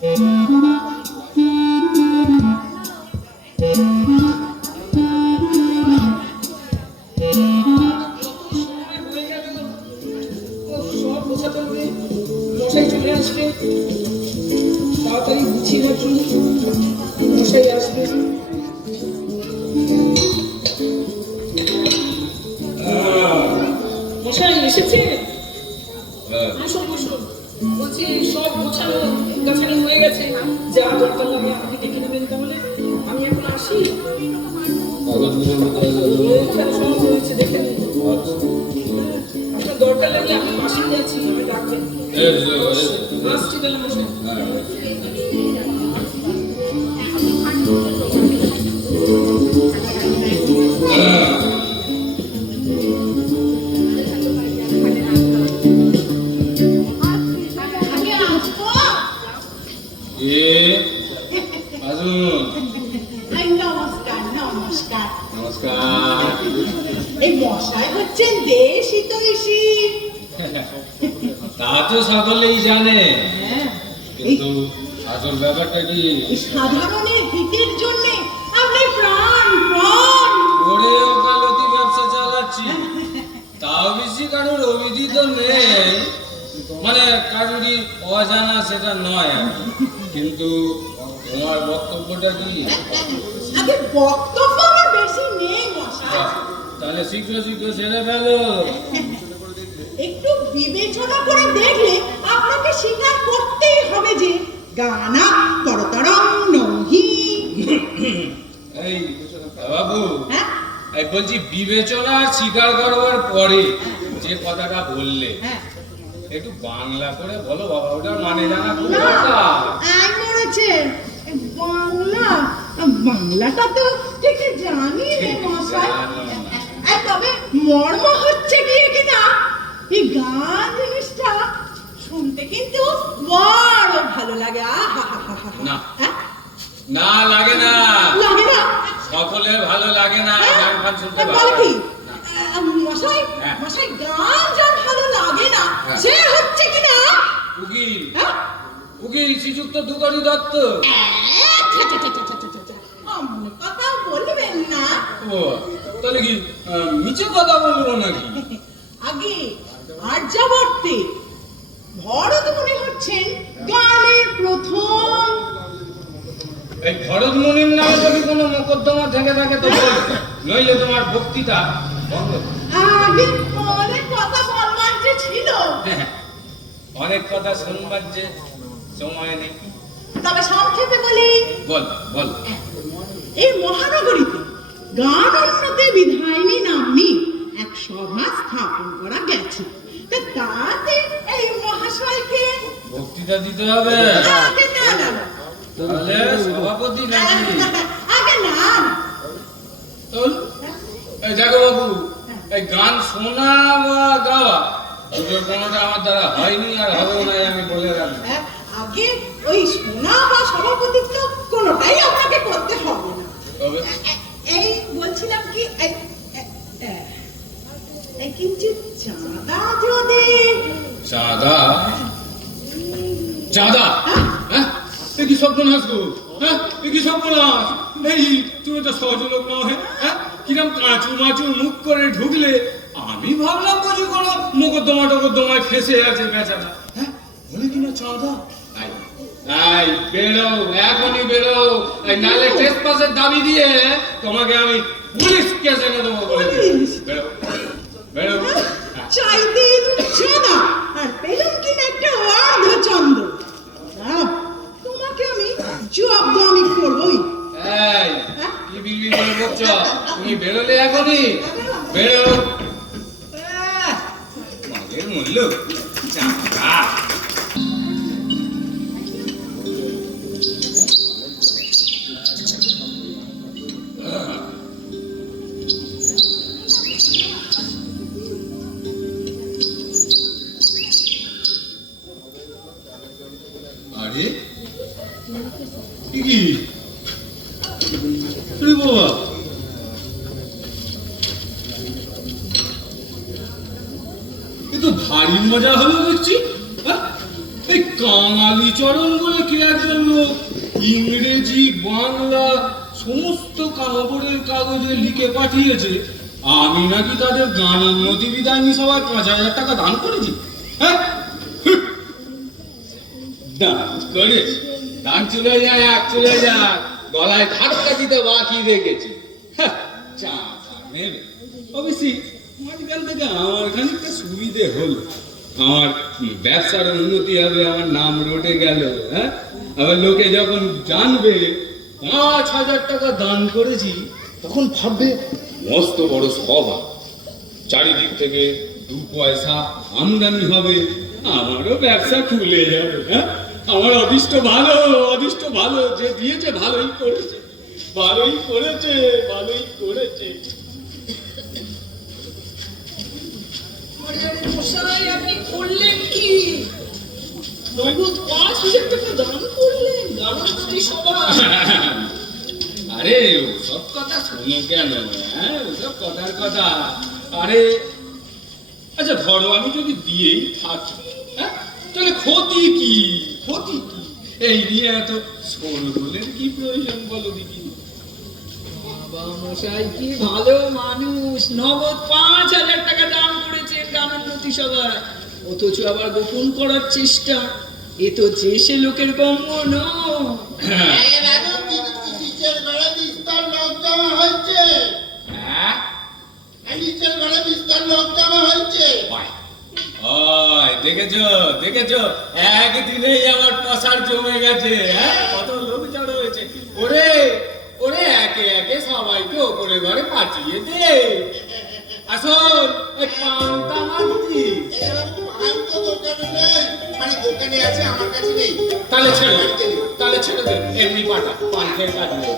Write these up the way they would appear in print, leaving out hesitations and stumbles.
মশাই চলে আসবে, তাড়াতাড়ি গুছি রাখি, মশাই আসবে। মশাই এসেছে? বসুন বসুন। বলছি সব গোছানো গাছানো হয়ে গেছে, যা দরকার লাগে আমাকে ডেকে নেবেন। তাহলে আমি এখন আসি। সব হয়েছে, দেখে নিন। আপনার দরকার লাগলে আমি পাশে আছি, আমি ডাকবেন। আসছি তাহলে মশাই। তা তো সকলেই জানে, কিন্তু আসল ব্যাপারটা কি? সাধারণের হিতের জন্য আপনি প্রাণ প্রাণ করে ওকালতি ব্যবসা চালাচ্ছি। তাও বেশি কারোর অভিযোগ নেই, মানে কারোরই অজানা সেটা নয় আর কি। কিন্তু তোমার বক্তব্যটা কি? বক্তব্য আমার বেশি নেই মশাই। তাহলে শীঘ্র শীঘ্র সেরে ফেলো। একটু বিবেচনা করে দেখলে আপনাকে স্বীকার করতেই হবে যে গানা করতরং নহি। এই বাবু, এই বলছি বিবেচনা স্বীকার করবার পরে যে কথাটা বললে একটু বাংলা করে বলো বাবা, ওটার মানে জানা খুব দরকার। বাংলা, বাংলাটা তো ঠিক জানি রে মশাই, তবে মর্ম হচ্ছে গিয়ে কিনা এই গান জিনিসটা শুনতে কিন্তু বড় ভালো লাগে। না না লাগে না, লাগে না, সকলের ভালো লাগে না গান ফান শুনতে। মশাই মশাই গান যার ভালো লাগে না সে হচ্ছে কিনা উকিল, উকিল শ্রীযুক্ত দুকারি দত্ত। অমন কথা বলবেন না। ও তাহলে কি মিছে কথা বলবো নাকি? আগে আর্যাবর্তে ভরত মনে হচ্ছেন গানের প্রথম। এই ভরত মুনির নামে যদি কোনো মোকদ্দমা থেকে থাকে তো বল, নইলে তোমার বক্তৃতা বন্ধ। আগে অনেক কথা বলবার যে ছিল, অনেক কথা শুনবার যে সময় নেই। তবে সংক্ষেপে বলি। বল বল। এই মহানগরীতে গান উন্নতি বিধায়িনী নাম্নী এক সভা স্থাপন করা গেছে। তাতে এই মহাশয়কে বক্তৃতা দিতে হবে। আগে না না না, তাহলে সভাপতি নাকি? আগে না চল। এই দেখো বাবু, এই গান শোনা বা গাওয়া দুটোর কোনোটা আমার দ্বারা হয়নি আর হবেও না, আমি বলে রাখি। আগে ওই শোনা বা সভাপতিত্ব কোনোটাই আপনাকে করতে হবে না। তবে এই বলছিলাম কি, এই কিঞ্চিত চাঁদা যদি। চাঁদা? চাঁদা? হ্যাঁ, এ কি সর্বনাশ গো? হ্যাঁ, এ কি সর্বনাশ? এই তুমি তো সহজ লোক নও। হ্যাঁ, কিরম কাঁচু মাচু মুখ করে ঢুকলে আমি ভাবলাম বুঝি কোনো মোকদ্দমায় ফেসে আছে বেচারা। হ্যাঁ, বলে কিনা চাঁদা? এই বেরো, এখনই বেরো, নাহলে ট্রেসপাসের দাবি দিয়ে তোমাকে আমি পুলিশ কেস এনে দেবো বলে। বেরো বেরো। চাইতে তুমি চাঁদা আর পেলাম কিনা একটা অর্ধচন্দ্র। তোমাকে আমি জবাবদারি করবই। এই কি বিড়বিড় করে বকছ? তুমি বেরোলে এখনই বেরো। মাগের মূল্য চাঁদা। আরে কি বাবা, এ তো ভারী মজা হলো দেখছি। এই কাঙালিচরণ বলে কে একজন লোক ইংরেজি বাংলা সমস্ত খবরের কাগজে লিখে পাঠিয়েছে আমি নাকি তাদের গান উন্নতি বিদায়নী সভায় 5,000 টাকা দান করেছি। হ্যাঁ, দান করেছি, দান চলে যাক, গলায় ধাক্কা দিতে বাকি রেখেছি। হ্যাঁ, চাঁদা নেবে অবশ্যই। মাঝখান থেকে আমার খানিকটা সুবিধে হলো, আমার ব্যবসার উন্নতি হবে, আমার নাম রটে গেল। হ্যাঁ, আবার লোকে যখন জানবে 5,000 টাকা দান করেছি তখন ভাববে মস্ত বড় সভা, চারিদিক থেকে 2 পয়সা আমদানি হবে, আমারও ব্যবসা খুলে যাবে। হ্যাঁ, আমার অদিষ্ট ভালো, যে দিয়েছে ভালোই করেছে। মশাই, আপনি করলেন কি? নগদ 5,000 টাকা দান করলেন গানন্নতি সভা। আরে ওসব কথা শোনো কেন? হ্যাঁ, ওসব কথার কথা। আরে আচ্ছা, ধরো আমি যদি দিয়েই থাকি, হ্যাঁ, তাহলে ক্ষতি কি? এই নিয়ে এত শোরগোলের কি প্রয়োজন বলো দেখি? বাবা মশাই, কি ভালো মানুষ, নগদ 5,000 টাকা দান করেছেন গানন্নতি সভায়, অথচ আবার গোপন করার চেষ্টা। এ তো যে সে লোকের গম্য নয়। হ্যাঁ, নিচের ঘরে বিস্তর লোক জমা হয়েছে। হ্যাঁ, নিচের ঘরে বিস্তর লোক জমা হয়েছে। ওই দেখেছো একদিনেই আমার পসার জমে গেছে। হ্যাঁ, কত লোক জড়ো হয়েছে। ওরে একে একে সবাইকে ওপরে ঘরে পাঠিয়ে দে। আসল এই পানটা মারছি। পান তো দোকানে নেই, মানে দোকানে আছে, আমার কাছে নেই। তাহলে ছেড়ে দে, এমনি পাঠা, পান খেয়ে কাজ নেই।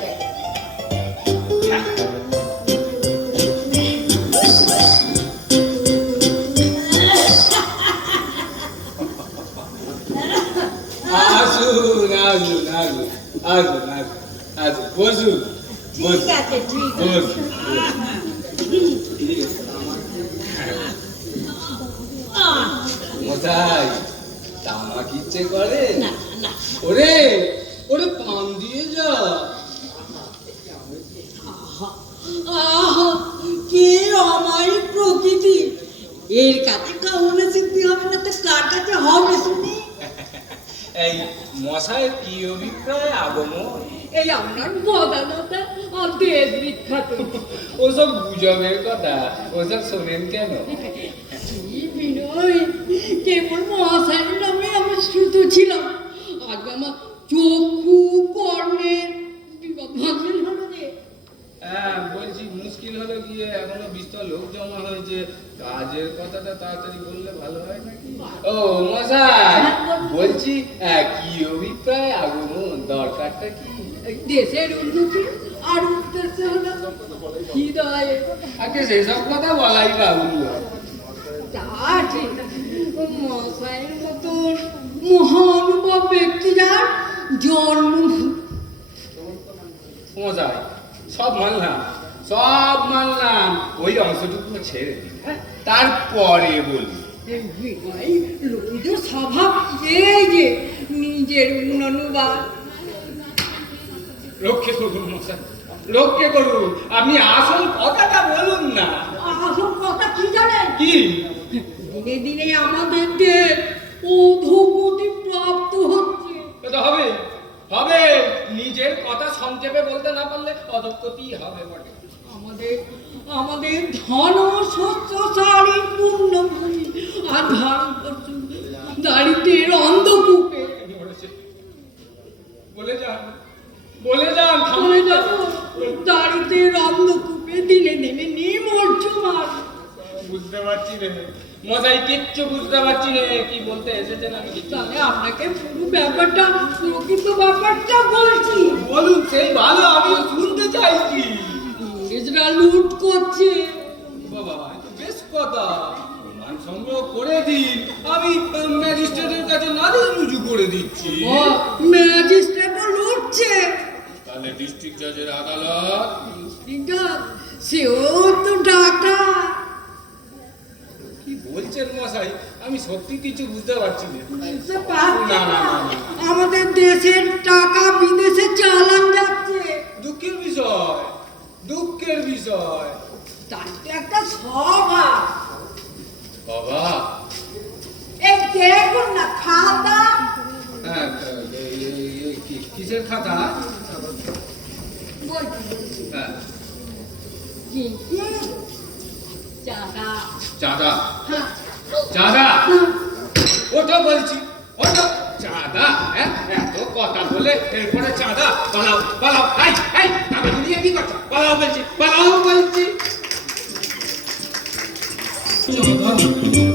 আসুন, বসুন। ঠিক আছে, ঠিক আছে। বসুন। মশাই, তামাক ইচ্ছে করে? ওরে পান দিয়ে যা। আহা, কি অমায়িক প্রকৃতি! এর কাছে কাউনে সিদ্ধি হবে না তো কার কাছে হবে শুনি? এই মশাইয়ের কি অভিপ্রায় আগমন? এই আপনার বদানতা আর দেশ বিখ্যাত। ওসব গুজবের কথা, ওসব শোনেন কেন? কি বিনয়, কেবল মহাশয়ের নামে আমার শ্রুত ছিল, আজ আমার চক্ষু কর্ণের বিবাদ ভাঙলেন হলো রে। হ্যাঁ, বলছি মুশকিল হলো গিয়ে এখনো বিস্তর লোক জমা হয়েছে, কাজের কথাটা তাড়াতাড়ি বললে ভালো হয় নাকি? ও মশাই, বলছি কি অভিপ্রায় আগমন, দরকারটা কি? দেশের উন্নতি আর উদ্দেশ্য হলো হৃদয়ে। আগে সেসব কথা বলাই বাহুল্য। তা ঠিক, মশাইয়ের মতন মহানুভব ব্যক্তি যার জন্ম। মশাই, সব মানলাম, ওই অংশটুকু ছেড়ে দিন। হ্যাঁ, তারপরে বলি। লোকদের স্বভাব এই যে নিজের উন্নয়নবাদ। রক্ষে করুন মশাই, রক্ষে করুন, আপনি আসল কথাটা বলুন না। আসল কথা কি জানেন? কি? দিনে দিনে আমাদের দেশ অধোগতি প্রাপ্ত হচ্ছে। এটা হবে, নিজের কথা সংক্ষেপে বলতে না পারলে অধোগতি হবে বটে। আমাদের ধন শস্য শাড়ি পূর্ণভূমি আর ভারতবর্ষ দারিদ্রের অন্ধকূপে। বলে যান চলে যাব দারিদ্রের অন্ধকূপে, দিনে দিনে নিমজ্জমান। বুঝতে পারছি রে মশাই, কিচ্ছু বুঝতে পারছি রে, কি বলতে এসেছেন আমি কিছু। তাহলে আপনাকে পুরো ব্যাপারটা, প্রকৃত ব্যাপারটা বলছি। বলুন, সেই ভালো, আমিও শুনতে চাইছি। ইংরেজরা লুট করছে। বাবা, বেশ কথা, প্রমাণ সংগ্রহ করে দিন, আমি ম্যাজিস্ট্রেটের কাছে নালিশ রুজু করে দিচ্ছি। ম্যাজিস্ট্রেটও লুটছে। তাহলে ডিস্ট্রিক্ট জজের আদালত? সেও তো ডাক্তার। কি বলছি বলছেন মশাই, আমি সত্যি কিছু বুঝতে পারছি না। বুঝতে পারছি না, না, না। না, না। আমাদের দেশের টাকা বিদেশে চালান যাচ্ছে, দুঃখের বিষয়, দুঃখের বিষয়। তাই তো একটা স্বভাব। বাবা, এই দেখুন না খাতা, হ্যাঁ, কিসের খাতা? বলছি হ্যাঁ, কিন্তু চাঁদা, চাঁদা, হ্যাঁ, চাঁদা, হ্যাঁ। ওটা বলছি, ওটা চাঁদা। হ্যাঁ, এত কথা বলে এরপরে চাঁদা, পালাও, পালাও, এই, এই, টাকা নিয়ে কি করছো? পালাও বলছি, পালাও বলছি। চাঁদা,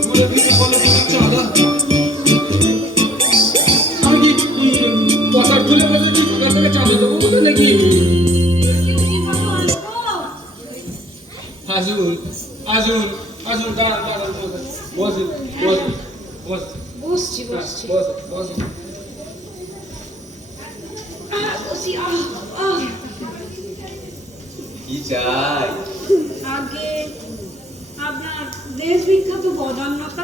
বলে কিছু বলো তুমি, চাঁদা। আমি কি পয়সা খুলে বলেছি কোথা থেকে চাঁদা দেবো বলে নাকি? আসুন, আসুন, আসুন, দাঁড়ান, দাঁড়ান, বসুন, বসুন, বসুন, বসছি বসুন, বসছি বসুন, বসুন। বসি। কি চাই? আগে আপনার দেশ বিখ্যাত বদান্যতা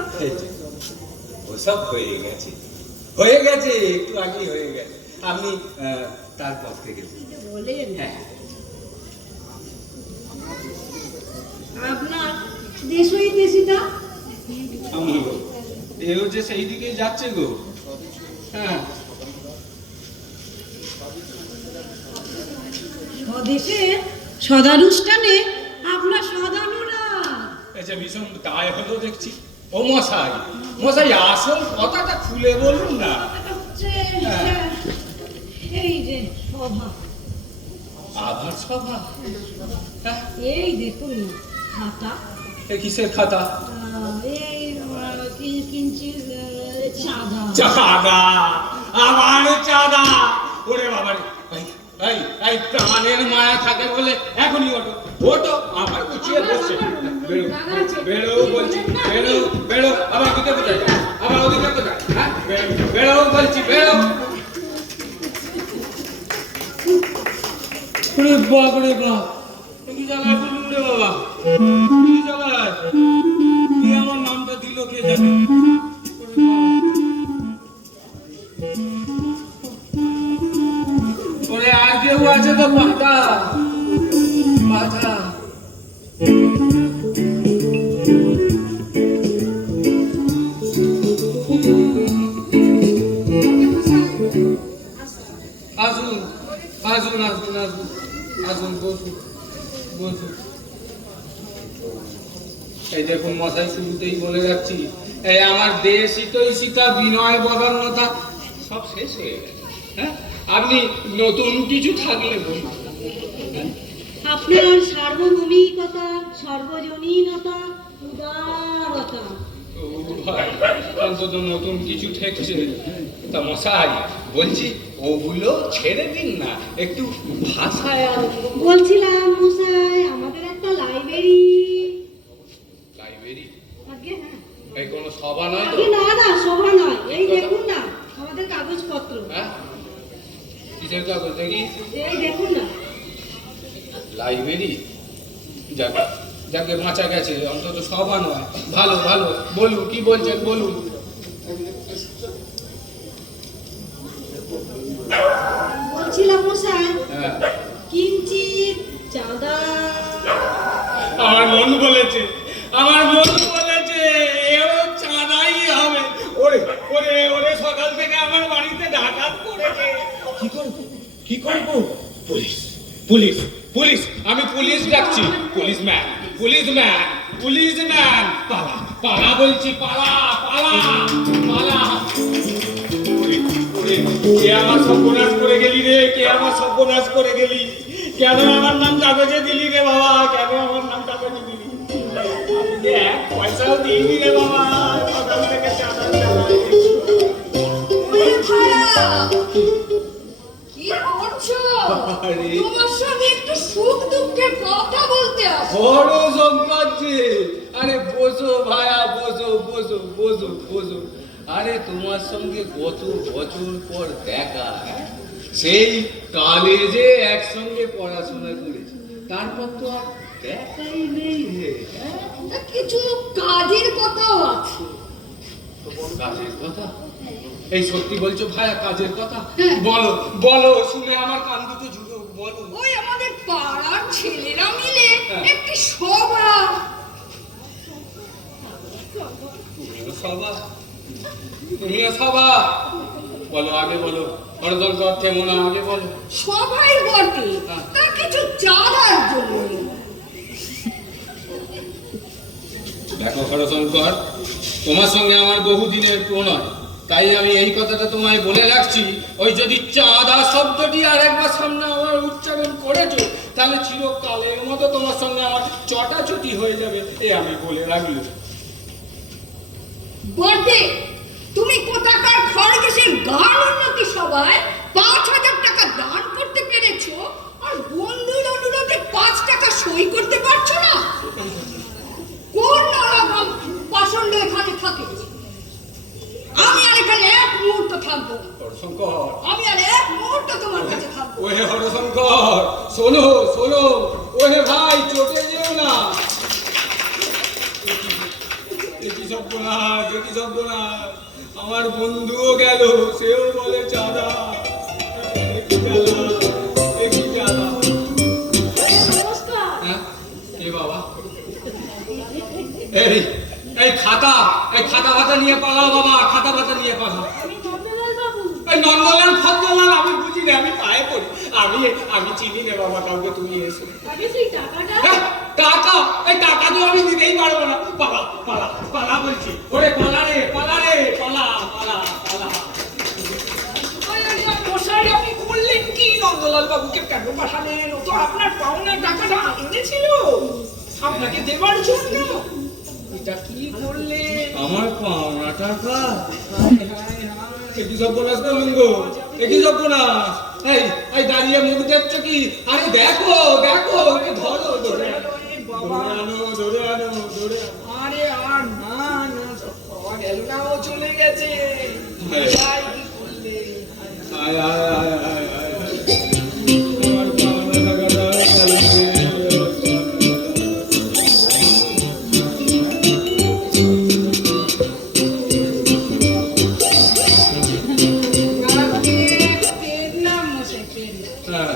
ওসব হয়ে গেছে, হয়ে গেছে, একটু আগেই হয়ে গেছে। আপনি তার পথ থেকে বলেন, হ্যাঁ, আপনার দেশই দেশিতা আমি গো, এও যে সেই দিকে যাচ্ছে গো। হ্যাঁ, স্বদেশের সদানুষ্ঠানে আপনার সদানুরা আচ্ছা, ভীষণ দায় হলো দেখছি। ও মশাই, মশাই আসল কথাটা খুলে বলুন না। হচ্ছে হ্যাঁ। এই যে সভা, আবার সভা? হ্যাঁ, এই দেখুন খাতা, এ কিসের খাতা? এই কিঞ্চিত চাঁদা। চাঁদা, আমার চাঁদা। ওরে বাবা রে, এই, এই প্রাণের মায়া থাকে বলে এখনই ওঠো, ওঠো, আমার গুছিয়ে বসছে। বেরো, বেরো বলছি, বেরো, বেরো। আবার ওদিকে কোথায় যায়? আবার ওদিকে কোথায়? হ্যাঁ, বেরো, বেরো বলছি, বেরো। ওরে বাপ রে বাপ, কি জ্বালায় বলুন রে বাবা, কি জ্বালায়? কি আমার নামটা দিল কে জানে? ওরে বাবা। ওরে আর কেউ আছে তো? পাতা, পাতা। আসুন, আসুন, আসুন, আসুন, আসুন, বসুন, বসুন। এই দেখুন মশাই, শুরুতেই বলে যাচ্ছি, এই আমার দেশ হিতৈষিতা, বিনয় বদান্যতা সব শেষ হয়ে গেছে। হ্যাঁ, আপনি নতুন কিছু থাকলে বলুন। আপনার সার্বভৌমিকতা, সর্বজনীনতা, উদারতা। ও ভাই, অন্তত নতুন কিছু ঠেকছে। তা মশাই বলছি, ওগুলো ছেড়ে দিন না, একটু ভাষায় আরম্ভ করুন। বলছিলাম মশাই, আমাদের একটা লাইব্রেরি। লাইব্রেরি? আগে হ্যাঁ, এই কোনো সভা নয় তো? আগে না না, শোভা নয়। এই দেখুন না আমাদের কাগজপত্র, হ্যাঁ, কিসের কাগজ দেখি? এই দেখুন না। লাইব্রেরি? যাকে, যাকে বাঁচা গেছে, অন্তত সভা নয়। ভালো, ভালো, বলুন, কি বলছেন বলুন। বলছিলাম মশাই, হ্যাঁ, কিঞ্চিত চাঁদা। আমার মন বলেছে, আমার মন বলেছে, এও চাঁদাই হবে। ওরে, ওরে, ওরে, সকাল থেকে আমার বাড়িতে ডাকাত পড়েছে। কি করব, কি করব? পুলিশ, পুলিশ, পুলিশ, আমি পুলিশ ডাকছি। পুলিশম্যান, পুলিশম্যান, পুলিশম্যান, পালা, পালা বলছি, পালা, পালা, পালা। ওরে, ওরে, কে আমার সর্বনাশ করে গেলি রে? কে আমার সর্বনাশ করে গেলি? কেন আমার নাম কাগজে দিলি রে বাবা? কেন আমার নাম কাগজে দিলি? আমি যে এক পয়সাও দিইনি রে বাবা, সকাল থেকে চাঁদা চাঁদা। কি করছো? আরে, তোমার সঙ্গে একটু সুখ দুঃখের কথা বলতে আসো। বড় সংকাচ্ছে। আরে বসো ভাইয়া, বসো, বসো, বসো, বসো। আরে তোমার সঙ্গে কত বছর পর দেখা, হ্যাঁ? সেই কলেজে একসঙ্গে পড়াশোনা করেছি, তারপর তো আর দেখাই নেই রে। কিছু কাজের কথাও আছে। কাজের কথা? এই সত্যি বলছো ভাইয়া, কাজের কথা? হ্যাঁ। বলো বলো, শুনে আমার কান দুটো ঝুলুক, বলো। ওই আমাদের পাড়ার ছেলেরা মিলে হ্যাঁ। একটি সভা। তুমিও সভা? বলো, আগে বলো। হরদল অর্থে মনে আগে বলো। সবাই বটে, হ্যাঁ। তা কিছু চাঁদার জন্য। দেখো হরশঙ্কর, তোমার সঙ্গে আমার বহুদিনের প্রণয়, তাই আমি এই কথাটা তোমায় বলে রাখছি। ওই যদি চাঁদা শব্দটি আর একবার সামনে আমার উচ্চারণ করেছো, তাহলে চিরকালের মতো তোমার সঙ্গে আমার চটাচটি হয়ে যাবে, এ আমি বলে রাখলি। বটে, তুমি কোথাকার খড়গেসের গান উন্নতি সভায় 5,000 টাকা দান করতে পেরেছো, আর বন্ধুর অনুরোধে 5 টাকা সই করতে পারছো না? কোন নরকম পাষণ্ড এখানে থাকে? আমি আর এখানে এক মুহূর্ত থাকবো। হরশঙ্কর, আমি আর এক মুহূর্ত তোমার কাছে থাকবো। ওহে হরশঙ্কর, শোনো শোনো, ওহে ভাই, চটে যেও না। একই শব্দ না, একই শব্দ না। আমার বন্ধুও গেল, সেও বলে চাঁদা। একই জ্বালা, একই জ্বালা। হ্যাঁ? কে বাবা? এই এই খাতা, এই খাতা ফাতা নিয়ে পালাও বাবা, খাতা ফাতা নিয়ে পালাও। এই নন্দলাল ফন্দলাল আমি বুঝি না, আমি পায়ে পড়ি। আমি চিনি না বাবা কাউকে, তুমি এসো। হ্যাঁ, টাকা, এই টাকা তো আমি দিতেই পারবো না। পালা পালা পালা বলছি, ওরে পালা রে, পালা রে, পালা পালা পালা। মশাই, আপনি বললেন কি? নন্দলাল বাবুকে কেন পাঠালেন? ও তো আপনার পাওনা টাকাটা এনেছিল আপনাকে দেবার জন্য। এটা কি করলেন? আমার পাওনা টাকা? হায় হায় হায়। একই সর্বনাশ করলুম গো, একই সর্বনাশ। এই দাঁড়িয়ে মুখ দেখছো কি? আরে দেখো দেখো, ওকে ধরো, ধরে আনো, ধরে আনো, ধরে আনো, ধরে আনো। আরে আর না না, সব পাওয়া গেল না, ও চলে গেছে। হ্যাঁ। যাই কি করলে? আয় আয় আয় আয় আয়। আমার পাওনা টাকাটা পাইবে। হ্যাঁ,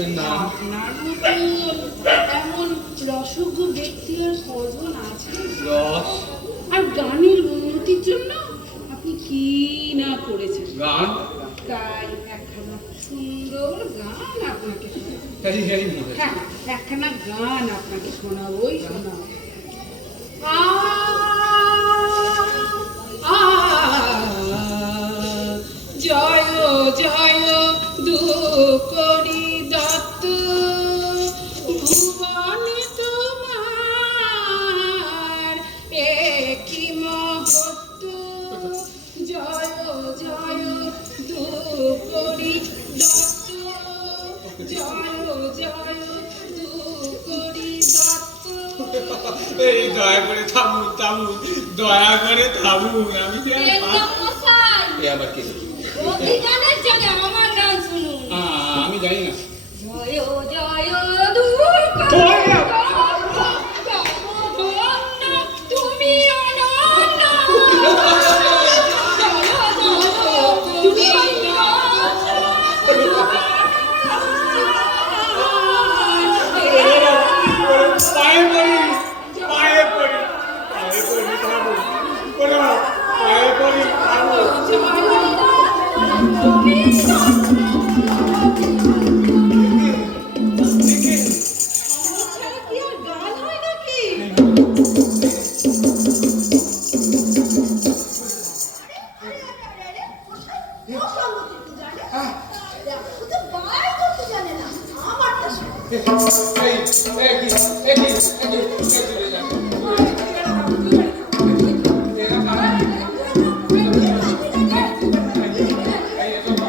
এর নাম আপনার মতো এমন রসজ্ঞ ব্যক্তি আর কজন আছে? রস আর গানের উন্নতির জন্য আপনি কি না করেছেন? গান। তাই একখানা সুন্দর গান আপনাকে শোনাবো। হ্যারি হ্যারি মনে হয়। হ্যাঁ, একখানা গান আপনাকে শোনাবোই শোনাবো। আ আ জয় জয় দুকরি দত্ত, ভুবনে তোমার একই মহত্ব। জয় জয় দুকরি দত্ত, জয় জয় দুকরি দত্ত। এই দয়া করে থামুন থামুন, দয়া করে থামুন, আমি যে আর এ আবার কি? অভিযানের জন্য আমার গান শুনুন। আমি জানি না। জয় জয় দুর্গা, তুমি অনন্য। তুমি পায়ে পড়ি, পায়ে পড়ি, পায়ে পড়ি, থামুন। ওরে বাবা, পায়ে পড়ি, থামুন। কি আর গান হয় নাকি? এই, কি, চলে যান। এরা কারা? এই, এসব